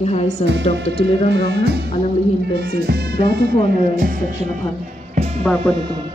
ke hai sa Dr. Tuliran Rohan alang lihin pensi Guard of Honor section upon Barponikum.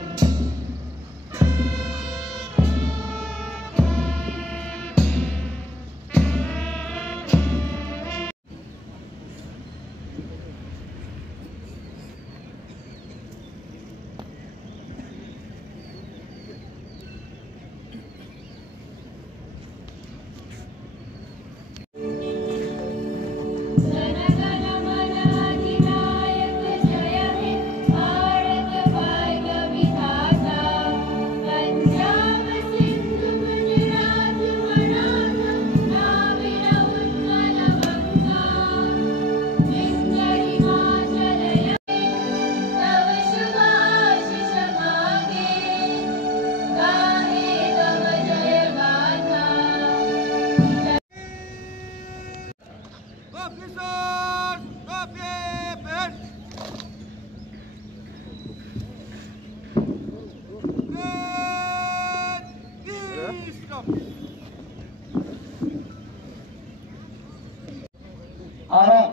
Arok,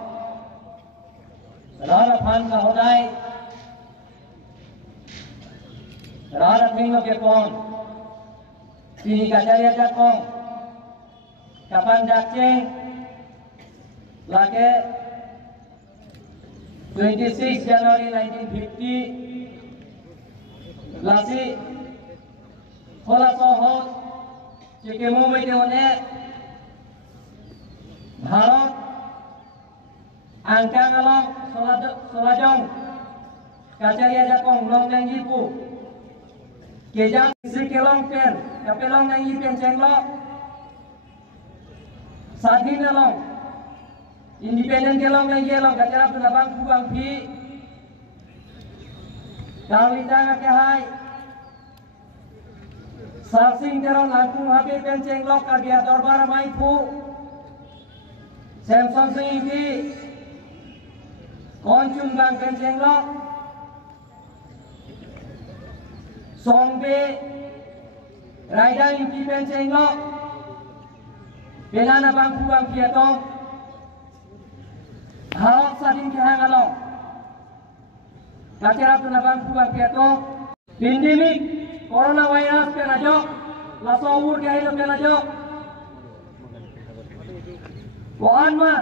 Rara Phan का होदाई, Rara Pingo के कौन, Sini Kacarya Jakong, Kapan Jakceng, Lake 26 January 1950, Lasi, Hola Sohot, Cikemu Bidone, Bharat, Angkang along Solajong Kacarya Jakong long nang yipu Kejang Sikelong pen Kapelong nang yipen cenglok Sadhin along Independent kelong nang yelong Kacarya penabang kubang pi Kawita ngakehai Sarsing terong langkung habi pen cenglok Kabia dorbar maipu Samsung singiti Koncung bang kencenglok, Songbe, Raida inti kencenglok, Belana bang kubang piatong, Hawak sadin kehangalong, Kacara penabang kubang piatong, Pandemik, Coronavirus kenajok, Lasawur kahilo kenajok, Koan ma,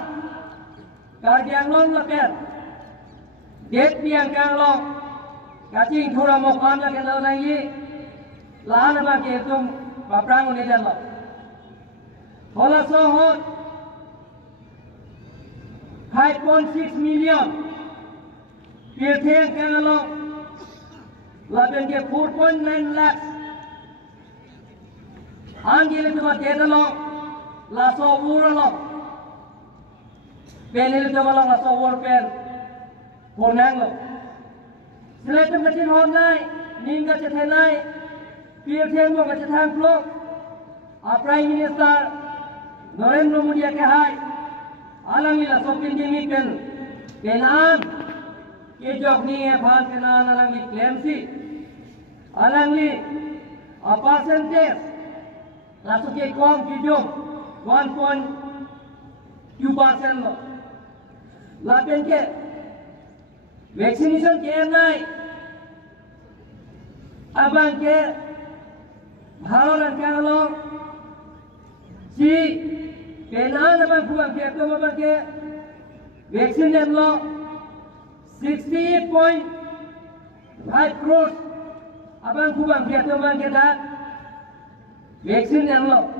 Kardiang long leper, Get piang kang long, kacing thura mokam la kena lagi, lahan apa ketum baprang udah jalan. Hola sohot, 5.6 million, piang kang long, laban ke 4.9 lakhs, anggil itu mah kena long, laso wur long, penil itu malang laso wur pen. Ponang lo, selain macam honai, ninggal cetenai, pilih mo macam klok, Prime Minister Narendra Modi kahai, alangila sopin demikian, kenan, kejok ni phan kenan alangi claim si, alangi percentage, langsung ke kom kejok 1.2% lo, lapen ke Vaccination ke nai, abang ke, Bharat ke along, si, kenan abang kubang ke, tu abang ke, vaccination lo, 60.5 crores, abang kubang ke, tu abang ke dah, vaccination lo,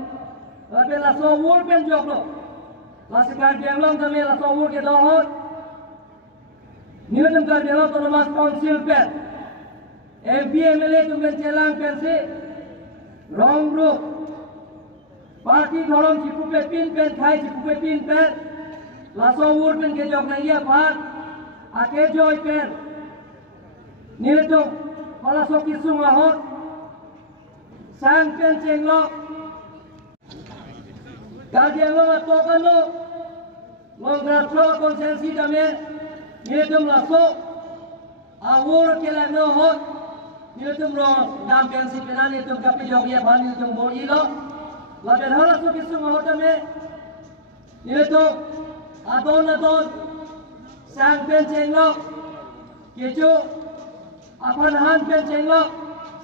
lalu laso wur pen jok lo, laso kardiang long kami laso wur ke dohot. Nilatam ka delo to mas council pen MP MLA to ben chelang pen se wrong group party thorom chipu pe pin pen khai chipu pe pin pen laso wur pen ke jok naiya phat ake joy pen nilatam pala so kisung ahot sang pen chenglok kadiang lo to kanu long gratro konsensi dame Nilatum laso, awur kela no hot, nilatum ro dam pensi penan nilatum kapi jogia bhan nilatum bori lo, laben hala so kisung hot me, nilatum adon sang pen cenglok keju apan han pen cenglok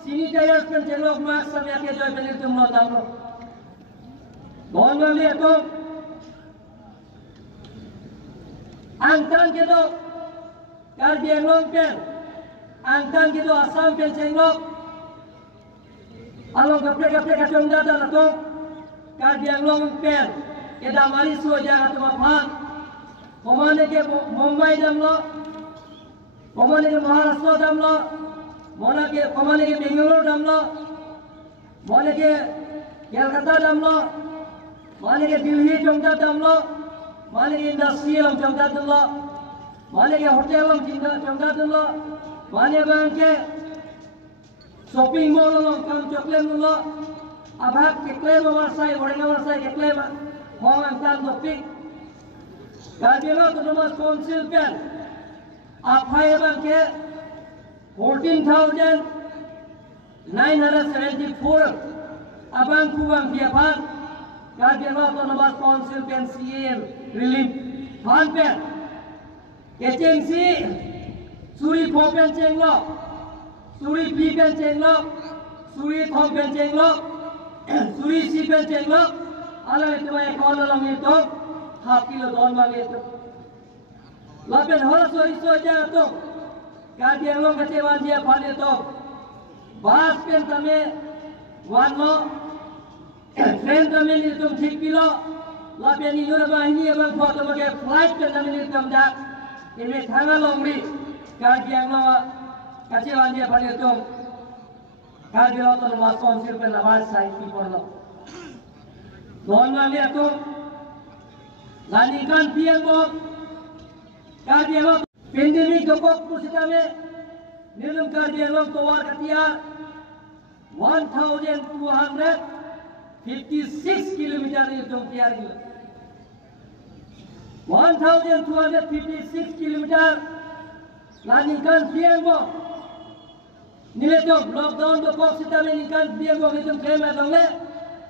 sini daya pen cenglok mas sampai ke joy pen itu mau tahu boleh lihat tu angkan gitu Karbi Anglong pen angkan gitu Assam pen cenglok along kapre kacung dada tu Karbi Anglong pen kita mari suruh jangan tu apa Pemane ke Mumbai damlo, pemane ke Maharashtra damlo, pemane ke Bengaluru damlo, pemane ke Kolkata damlo, pemane ke Delhi jongda damlo, pemane ke industri jongda damlo, pemane ke hotel jongda damlo, pemane ke shopping mall kam chocolate damlo, abhak ke claim awarsai, boarding awarsai ke claim, hong angkan dopik. Kadang tu nama konsil pen, apa yang ke 14,974, abang kubang biapan. Kadang tu nama konsil pen CM relief fund pen, kecing si, suri popen cenglok, suri pi pen cenglok, suri thom pen cenglok, suri si pen cenglok, alam itu mai kalau lang itu. Hakilo don mali itu. Lapen horas iso aja tu. Kadi Anglong kecewan dia pada tu. Bas pen tame warno. Train tame ni tu ठीक pillow. Lapen ni lura bahini abang foto bagai flight pen tame ni tu dah. Ini thangal longri. Kadi Anglong kecewan dia pada tu. Kadi lo tu mas konsil pen lawas sai people lo. Don mali itu. Lanikan piang bok, kajian pandemik gopok pusita me, nilam kajian lo tawar katia 1,256 kilometer itu tiar gila, 1,256 kilometer, lanikan piang bok, nilai tu lockdown gopok pusita me nikan piang bok itu klaim ada le,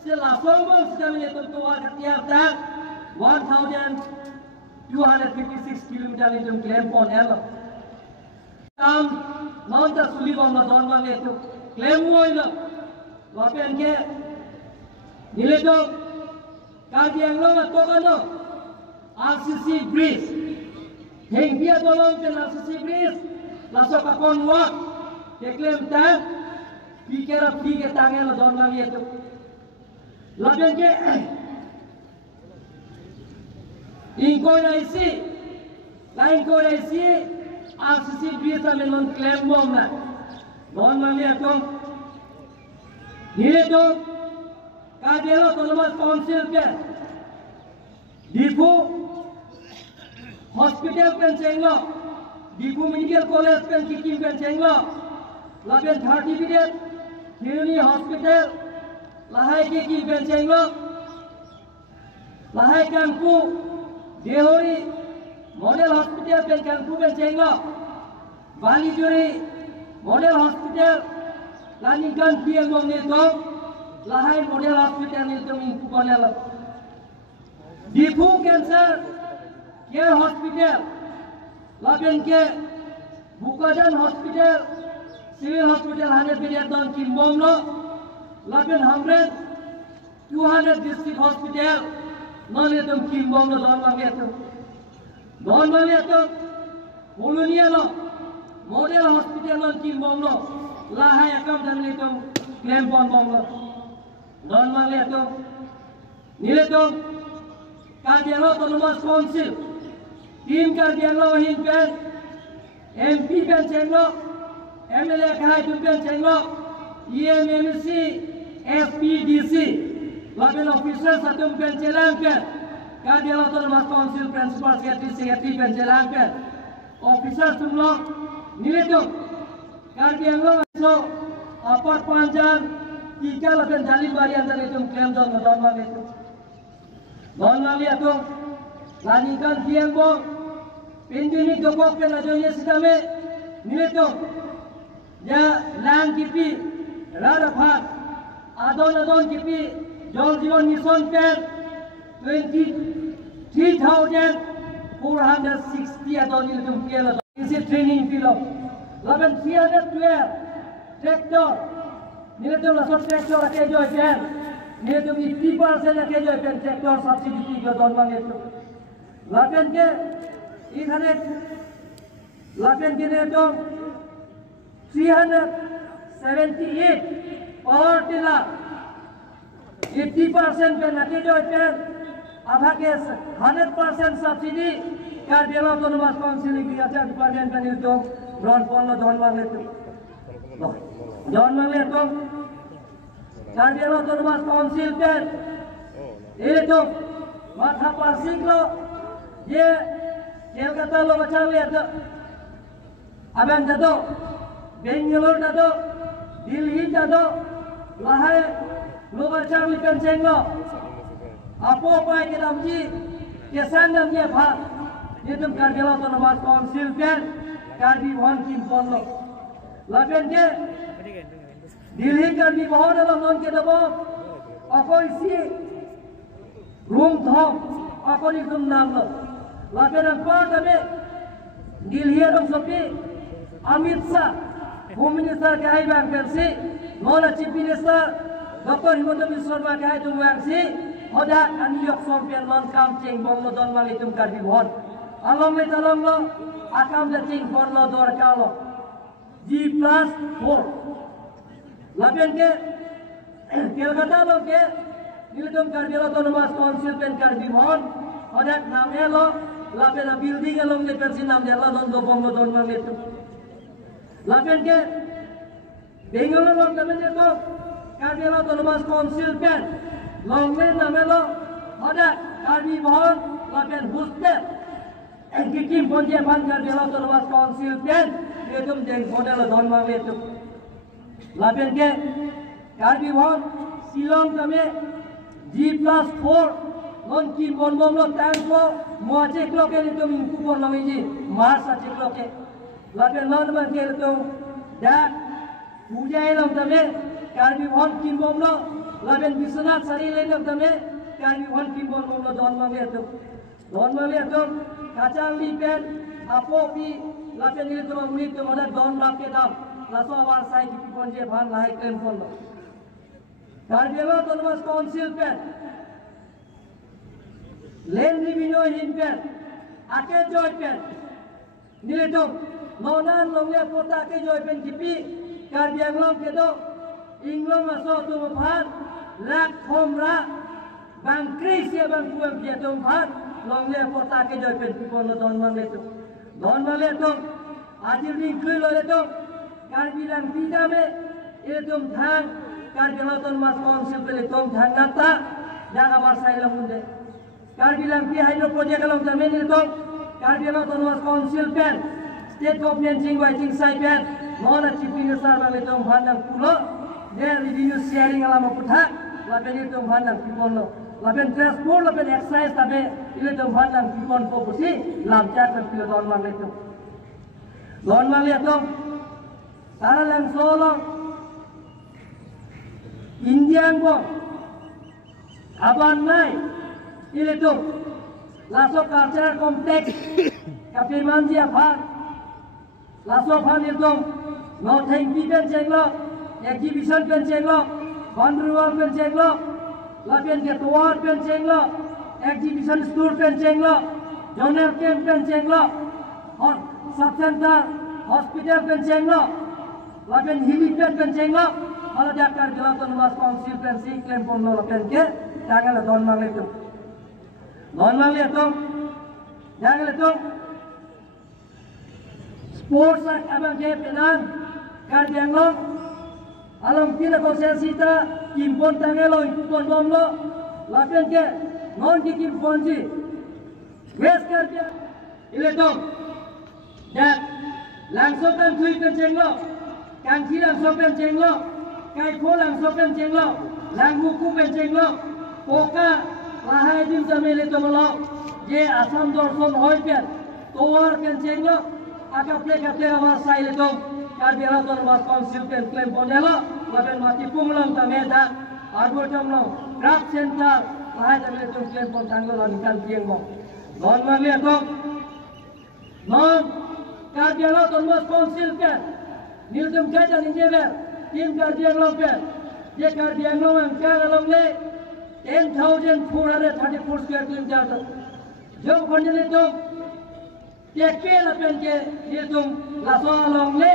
selasong bok pusita me itu tawar katia tak. 1,256 kilometer itu claim pon elo. Tam non tak suli bom don bang itu claim moilo. Lapen ke nilai tu Karbi Anglong atau kano RCC bridge. Heng dia tolong ke RCC bridge. Lasok akon wak ke claim tang. Pikir tangan don bang itu. Lapen ke Inkoraisi, lain koraisi, RCC bisa memang klaim bom na. Bom mana tu? Ini tu, kadang tu lepas konsil ke, Dipu hospital pen cenglok, Dipu medical college pen kikim pen cenglok, lapen 30 bidet, Hiruni hospital, lahai kikim pen cenglok, lahai Kangku. Dehori model hospital pen Kangku pen cenglok, Balijuri model hospital, lanikan piang bom ni tu, lahai model hospital ni tu minggu panel. Dipu cancer care hospital, lapen ke Bukadan hospital, civil hospital 100 bidet don kimbom lo, lapen 200 district hospital. Mana tu kimbom lo don bang itu, Pulunia lo, model hospital lo kimbom lo, lahai akam dan itu klaim pon bom lo, don bang itu, nilai tu, kajian lo tu lepas konsil, tim kajian lo hinkan, MP pen cenglok, MLA kahai tu pen cenglok, EMMC, FPDC. Lapen officer satu pencelangkan, kajian atau lepas konsil principal secretary pencelangkan, officer semua nilai tu, kajian lo so apart panjang 3 lapen jalim barian dari itu klaim don bang itu, don lihat tu, lanikan piang bom, pandemik gopok pen ajonya sikame nilai tu, ya land kipi, rarapat, adon kipi. Jal Jeevan Mission pen 23,000 460 atau ni tu kira isi training film. Laban 312 tractor. Ni tu lasot tractor akan join pen. Ni tu 50% akan join pen tractor subsidi tiga tahun bang itu. Laban ke इधर लापेन के ने तो 378 power tiller 80% पे नके जो पे आधा के 100% सब्सिडी का देला तो नमाज काउंसिल की अच्छा डिपार्टमेंट का तो रॉन पॉल धन मांगे तो धन मांगे तो का देला तो नमाज काउंसिल पे ये तो माथा पासिक लो ये Kolkata lo macam lihat tu, abang jatuh, Bangalore jatuh, Delhi jatuh, lahai lo macam lihat cenglo, apa yang kita mesti kesan dan dia faham, dia tu kerja tu nama council kan, kerja bahan kimpon lo, lapan ke Delhi kerja bahan dalam non kita bawa, apa isi room thom, apa ni tu nama lo. Lapan apa kami Delhi orang sopi Amit Shah, Home Minister kaya bang persi, Mona Chief Minister Dr. Himanta Biswa Sharma kaya tu bang si, hoda ani yok sompian non kam ceng bom lo don mal itu kerja bon, along lo akam dah ceng bon lo dor kalau G+4, lapan ke Kolkata lo ke Nilaitum kerja lo tu nama council pen kerja bon, hoda nama lo lapen building along the persi nam jala don do bom don mang itu lapen ke Bangalore lo kami itu kerja lo tolong council pen longmen nama lo ada kami mohon lapen booster kikim ponje ban kerja lo tolong council pen itu jeng model don mang itu lapen ke kami mohon Silong kami G+4 non ki bon bom lo tanko moache kloke ni to min ku bon lo ji mar sa che kloke lape non ma ke to da pujai lo tame karbi bon ki bom lo lape bisnath sari le lo tame karbi bon ki bom lo don ma le to kachal li pen apo pi lape ni to muni to moda don la ke dam la so war sai ki bon je bhan lai ken kon lo karbi lo to mas council pen Land revenue hinpen, ake joy pen, nilai tu, nonan longnya kota ake joy pen kipi, karbiang long kedo, inglong masuk tu mepar, lak homra, bangkris ya bang kuem dia tu mepar, longnya kota ake joy pen kipi lo don male tu, adil ni kul lo tu, karbiang pida me, itu thang, karbiang lo tu mas council pele tu thang nata, jangan masalah lo munde. Karbilang pi hydro project along the main itu, Karbilang Autonomous Council pen, State Government Jingwai Jingsai pen, Mona Chief Minister bang itu bandang pulo, dia revenue sharing alam putha, lapen itu bandang pipon lo, lapen transport lapen excise tapi itu bandang pipon popusi, lamcat terpilih don bang itu Tara lang solo, Indian bang, aban nai. Ini tu, laso cultural complex, Kapi Manji Afar, laso fan itu, North Hengpi pen cenglo, exhibition pen cenglo, Bandruwal pen cenglo, lapian ketuar pen cenglo, exhibition store pen cenglo, Joner camp pen cenglo, subcenter hospital pen cenglo, lapian hili pen cenglo, kalau jakar jelatan mas council pen si klaim pomno lapian ke, jangan le don mang itu. Normal lihat tu, jangan lihat tu. Sports abang je penan, kerjaan lo, alam kita konsentrasi impon tangan lo, impon bom lo, lapian ke, non dikimpon je, wes kerja, ini tu, dan langsung kan kui penceng lo, kangki langsung penceng lo, kaiko langsung penceng lo, langguku penceng lo, poka lahai dim jamele to lo je asam dorson hoy pen towar pen cenglo akaple awas saile to karbela to mas council pen claim bonelo laben mati punglang ta meda arbotam lo craft center lahai jamele to claim pon tanglo lo nikal pieng mo non mangle atong non kardialo tonmos council pen niltum kaja ninjeber tim kardialo pen je kardialo ang along le 10,434 square kilometer jom konjele tum je pela pen je niltum laso along le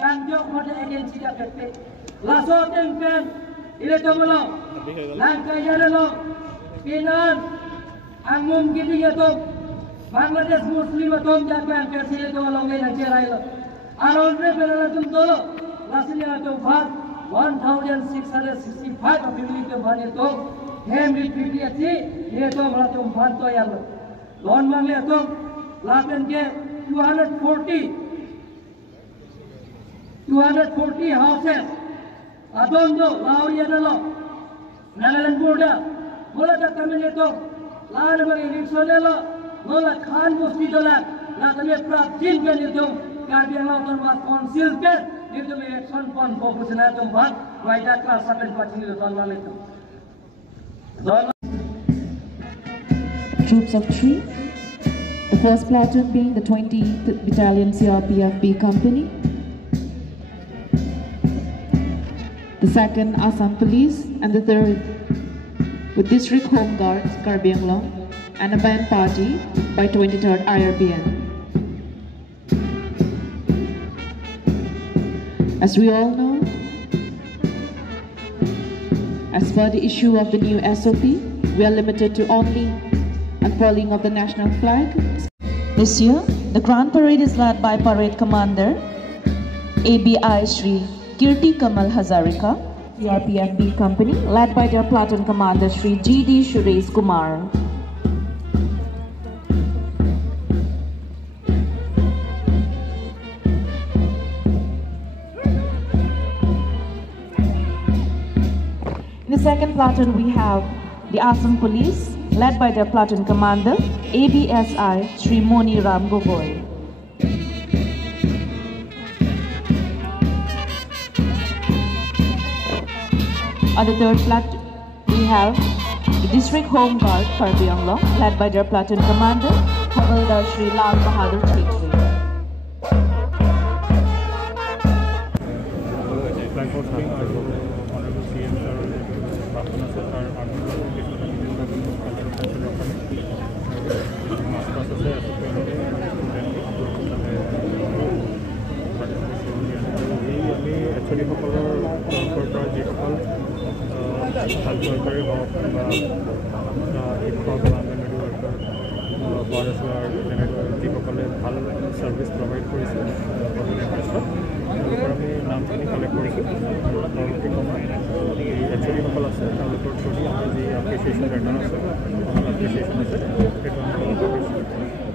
dan jok mode agency da pepe laso tem pen ile tomolo langkai jadalo pinan angum gidi yatom Bangladesh Muslim atom jakman persi itu along le nang cerai lo alon re belala tum tolo lasini atom fat 1,665 of family tum bhane to hem retreat ati ye to atom fat to yalo lon mangle atom lapen ke 240 houses atom do lauri adalo Nagaland border bola da kamene to laal bagi riksonelo bola khan bosti dola la kame praptin ke nitum karbiang lautan mas konsil ke nitum election pon popusna tum bhat waida class 7 pachini don wale to Troops of 3, the 1st platoon being the 20th Battalion CRPF B Company, the 2nd Assam Police, and the 3rd with District Home Guards Karbi Anglong and a band party by 23rd IRBN. As we all know, as per the issue of the new SOP, we are limited to only unfurling of the national flag. This year, the Grand Parade is led by Parade Commander ABI Shri Kirti Kamal Hazarika, CRPF B Company, led by their Platoon Commander Shri GD Suresh Kumar. In the 2nd platoon, we have the Assam Police, led by their Platoon Commander ABSI Shri Moni Ram Gogoi. On the 3rd platoon, we have the District Home Guard Karbi Anglong, led by their Platoon Commander Havaldar Shri Lal Bahadur Chhetri. Sorry, forest guard যিসকলে ভাল service provide কৰিছে পাব্লিক ইন্টারেষ্টত আমি নামখিনি কালেক্ট কৰিছোঁ আৰু তেওঁলোকে কমাই এক্সুৱেলিসকল আছে তেওঁলোকৰ থ্ৰুদি আমাৰ যি এপ্ৰিচিয়েশ্যন লেটাৰ আছে এপ্ৰিচিয়েশ্যন আছে সেইটো আমি কৰিছোঁ